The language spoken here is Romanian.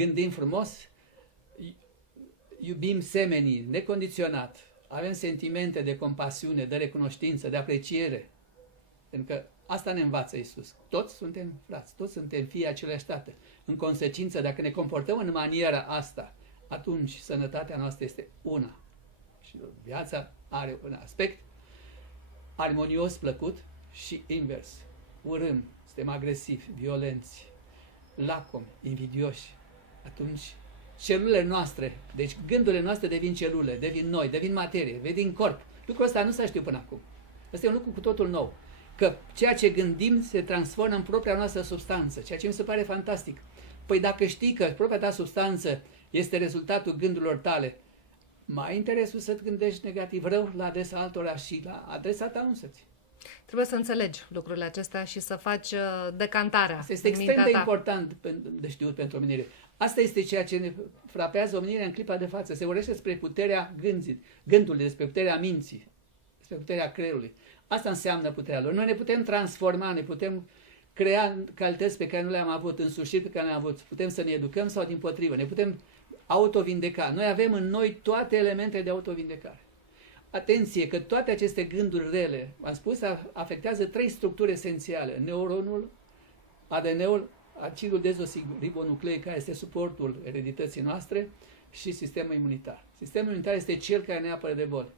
Gândim frumos, iubim semenii necondiționat, avem sentimente de compasiune, de recunoștință, de apreciere. Pentru că asta ne învață Iisus. Toți suntem frați, toți suntem fii aceleași tată. În consecință, dacă ne comportăm în maniera asta, atunci sănătatea noastră este una. Și viața are un aspect armonios, plăcut și invers. Urâm, suntem agresivi, violenți, lacomi, invidioși. Atunci celulele noastre, deci gândurile noastre devin celule, devin noi, devin materie, devin corp. Lucrul ăsta nu s-a știut până acum. Ăsta e un lucru cu totul nou. Că ceea ce gândim se transformă în propria noastră substanță, ceea ce mi se pare fantastic. Păi dacă știi că propria ta substanță este rezultatul gândurilor tale, mai ai interesul să-ți gândești negativ, rău la adresa altora și la adresa ta însăți. Trebuie să înțelegi lucrurile acestea și să faci decantarea. Asta este extrem de important de știut pentru omenire. Asta este ceea ce ne frapează omenirea în clipa de față. Se vorbește despre puterea gândului, despre puterea minții, despre puterea creierului. Asta înseamnă puterea lor. Noi ne putem transforma, ne putem crea calități pe care nu le-am avut, însușiri pe care le-am avut. Putem să ne educăm sau dimpotrivă. Ne putem autovindeca. Noi avem în noi toate elementele de autovindecare. Atenție că toate aceste gânduri rele, am spus, afectează trei structuri esențiale. Neuronul, ADN-ul, acidul dezosiribonucleic, care este suportul eredității noastre, și sistemul imunitar. Sistemul imunitar este cel care ne apără de boli.